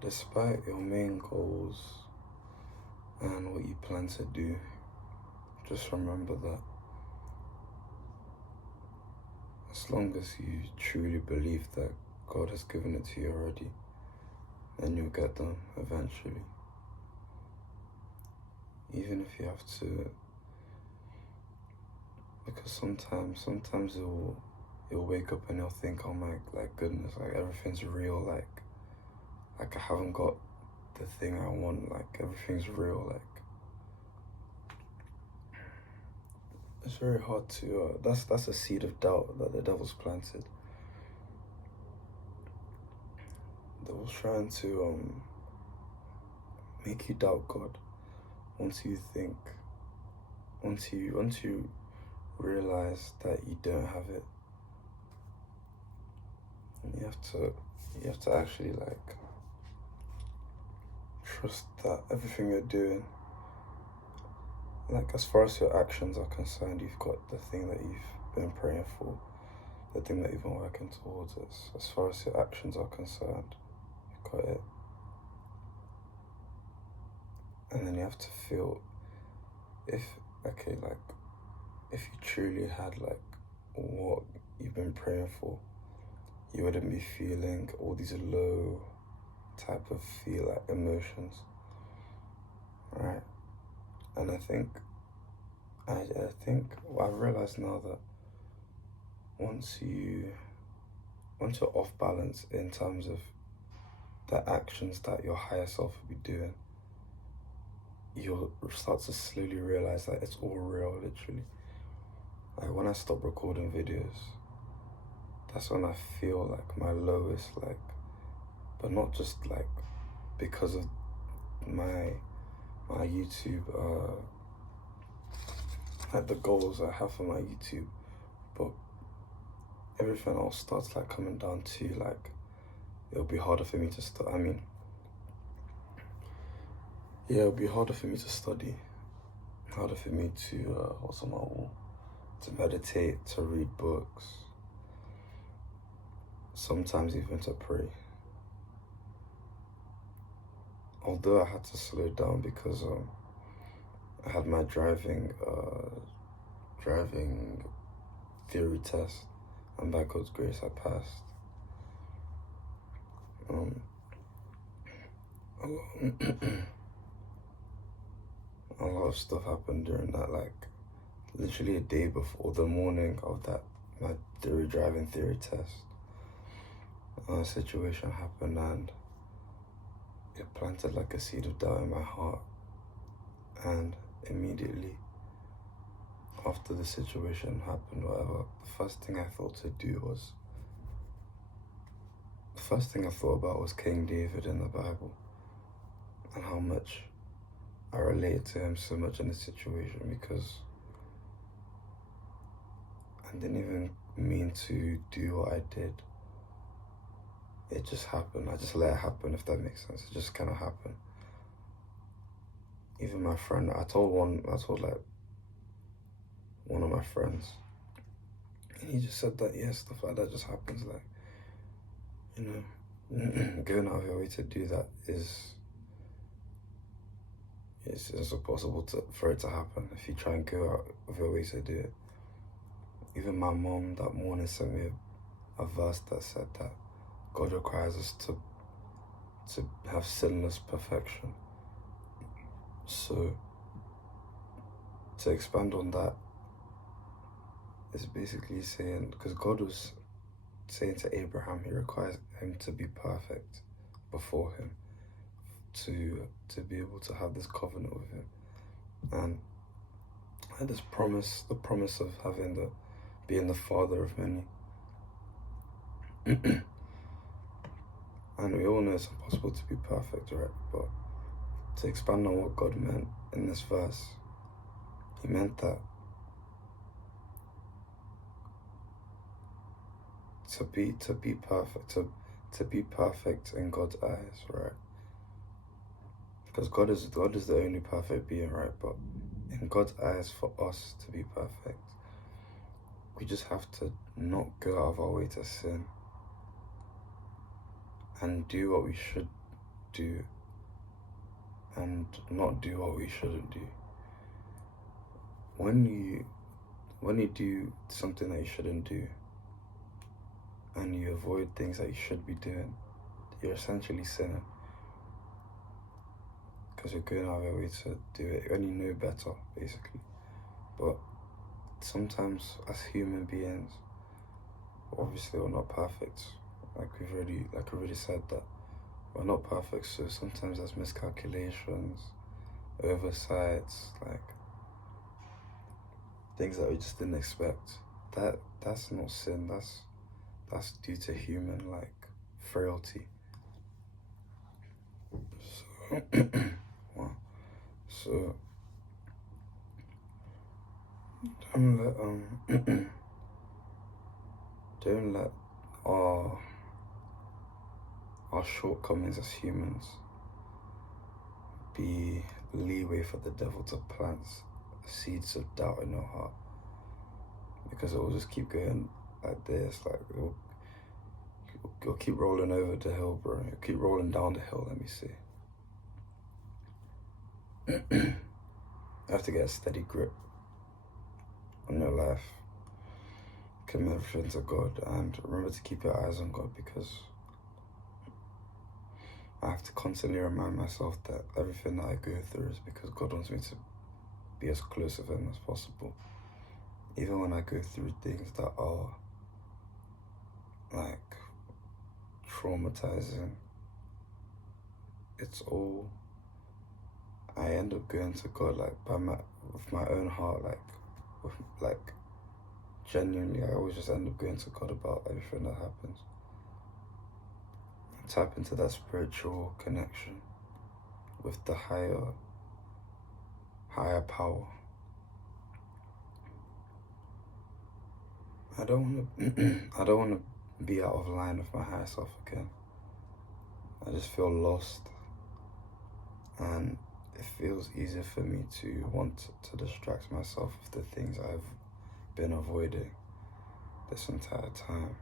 Despite your main goals and what you plan to do, just remember that as long as you truly believe that God has given it to you already, then you'll get them eventually. Even if you have to, because sometimes you'll wake up and you'll think, oh my, like, goodness, like everything's real, like I haven't got the thing I want, like everything's real, like it's very hard to, that's a seed of doubt that the devil's planted. The devil's trying to make you doubt God. Once you realize that you don't have it, and you have to actually like trust that everything you're doing, like as far as your actions are concerned, you've got the thing that you've been praying for, the thing that you've been working towards. As far as your actions are concerned, you've got it. And then you have to feel, if you truly had like what you've been praying for, you wouldn't be feeling all these low type of emotions, right? And I think I've realized now that once you're off balance in terms of the actions that your higher self will be doing, you'll start to slowly realize that it's all real, literally. Like when I stop recording videos, that's when I feel like my lowest, like, but not just like because of my YouTube, like the goals I have for my YouTube, but everything else starts like coming down to like, it'll be harder for me to it'll be harder for me to study, harder for me to, what's on my wall, to meditate, to read books, sometimes even to pray. Although I had to slow down because I had my driving theory test, and by God's grace I passed. A lot of stuff happened during that, like literally a day before the morning of that my driving theory test. A situation happened and it planted like a seed of doubt in my heart, and immediately after the situation happened, whatever, the first thing I thought about was King David in the Bible and how much I relate to him so much in this situation, because I didn't even mean to do what I did. It just happened. I just let it happen, if that makes sense. It just kind of happened. Even my friend, I told like one of my friends, and he just said that, yeah, stuff like that just happens. Like, you know, going out of your way to do that it's impossible for it to happen if you try and go out of your way to do it. Even my mom that morning sent me a verse that said that God requires us to have sinless perfection. So to expand on that, it's basically saying, because God was saying to Abraham, he requires him to be perfect before him to be able to have this covenant with him. And I had this promise, the promise of being the father of many. And we all know it's impossible to be perfect, right? But to expand on what God meant in this verse, he meant that to be perfect in God's eyes, right? Because God is the only perfect being, right? But in God's eyes, for us to be perfect, we just have to not go out of our way to sin and do what we should do and not do what we shouldn't do. When you do something that you shouldn't do and you avoid things that you should be doing, you're essentially sinning, because you're going out of your way to do it when you know better, basically. But sometimes as human beings, obviously we're not perfect. Like we've already said that we're not perfect, so sometimes there's miscalculations, oversights, like things that we just didn't expect. That's not sin, that's due to human like frailty. So wow. So don't let don't let our shortcomings as humans be leeway for the devil to plant seeds of doubt in your heart, because it will just keep going like this. Like it'll keep rolling over the hill, bro. It'll keep rolling down the hill. Let me see. You have to get a steady grip on your life. Commit everything to God, and remember to keep your eyes on God, because I have to constantly remind myself that everything that I go through is because God wants me to be as close to Him as possible. Even when I go through things that are like traumatizing, it's all, I end up going to God like with my own heart, like genuinely. I always just end up going to God about everything that happens. Tap into that spiritual connection with the higher power. I don't want to be out of line with my higher self again. I just feel lost, and it feels easier for me to want to distract myself with the things I've been avoiding this entire time.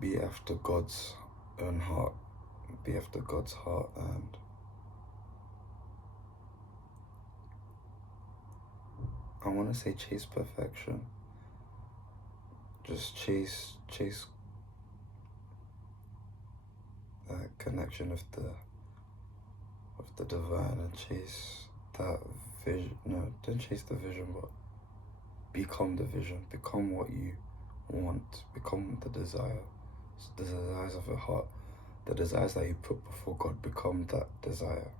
Be after God's own heart, be after God's heart, and I want to say chase perfection. Just chase that connection with the divine, and chase that vision. No, don't chase the vision, but become the vision. Become what you want. Become the desire. The desires of your heart, the desires that you put before God, become that desire.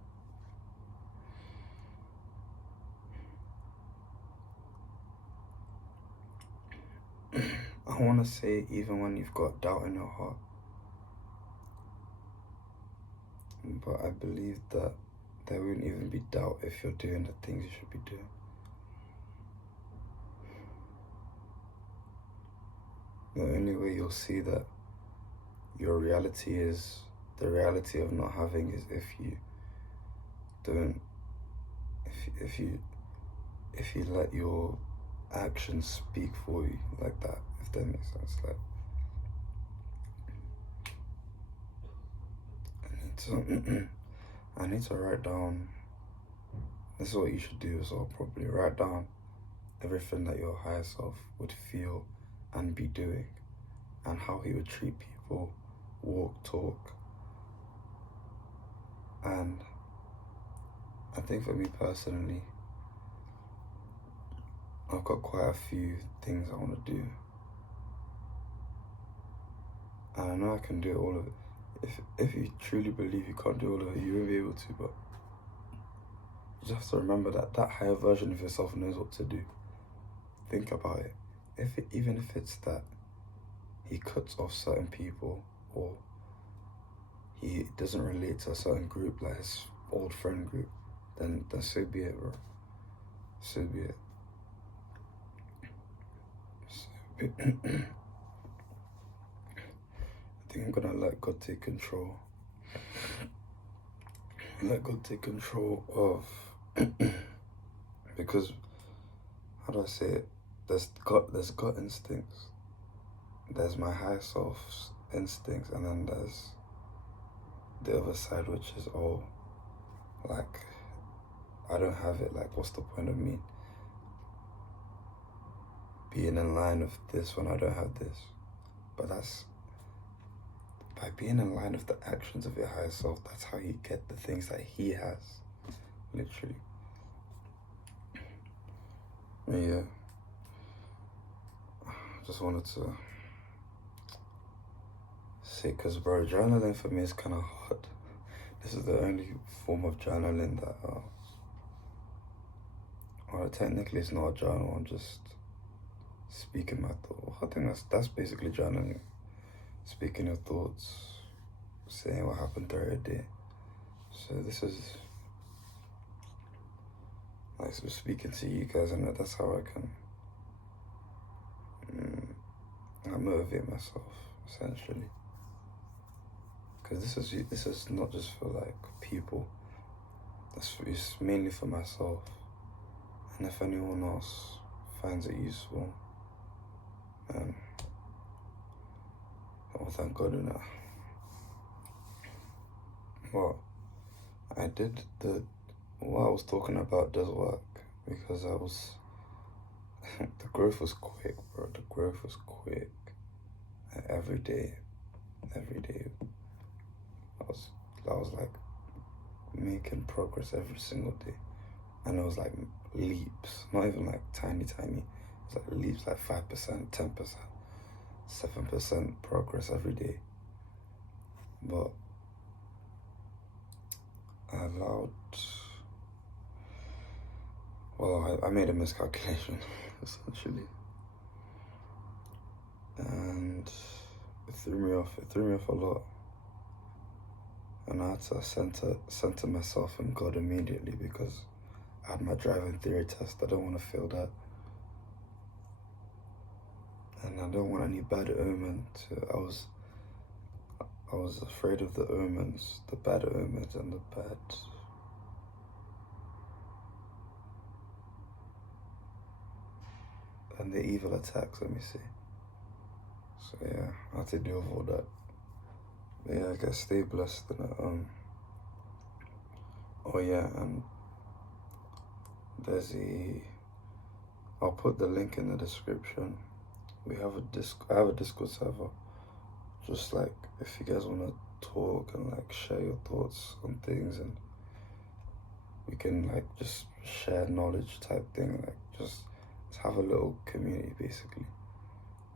I want to say, even when you've got doubt in your heart, but I believe that there won't even be doubt if you're doing the things you should be doing. The only way you'll see that your reality is the reality of not having is if you don't, if you let your actions speak for you like that, if that makes sense. Like, I need to write down, this is what you should do as well, probably write down everything that your higher self would feel and be doing, and how he would treat people, walk, talk. And I think for me personally, I've got quite a few things I want to do, and I know I can do all of it. If you truly believe you can't do all of it, you won't be able to, but you just have to remember that that higher version of yourself knows what to do. Think about it. Even if it's that he cuts off certain people, or he doesn't relate to a certain group, like his old friend group, then so be it, bro. So be it. I think I'm gonna let God take control. Let God take control of because, how do I say it? There's gut instincts. There's my higher self's instincts, and then there's the other side, which is, oh, like, I don't have it, like, what's the point of me being in line with this when I don't have this? But that's, by being in line with the actions of your higher self, that's how you get the things that he has, literally. Yeah, just wanted to say, because bro, journaling for me is kind of hard. This is the only form of journaling that, or technically it's not a journal, I'm just speaking my thoughts. I think that's basically journaling. Speaking your thoughts, saying what happened throughout a day. So this is like speaking to you guys, and that's how I can I motivate myself, essentially. Because this is not just for like people. It's mainly for myself. And if anyone else finds it useful, then oh, thank God in that. Well, I did what I was talking about does work, because the growth was quick, bro. The growth was quick. Every day, I was like making progress every single day, and it was like leaps, not even like tiny. It was like leaps, like 5%, 10%, 7% progress every day. But I made a miscalculation, essentially, and it threw me off a lot. And I had to center myself in God immediately, because I had my driving theory test. I don't want to fail that. And I don't want any bad omen I was afraid of the omens, the bad omens and the evil attacks, let me see. So yeah, I had to deal with all that. But yeah, I guess stay blessed. And oh yeah, and I'll put the link in the description. I have a Discord server. Just like, if you guys want to talk and like share your thoughts on things, and we can like just share knowledge type thing, like just have a little community basically.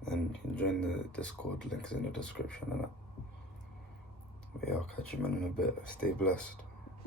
And you can join the Discord, links in the description. And yeah, I'll catch you man in a bit. Stay blessed.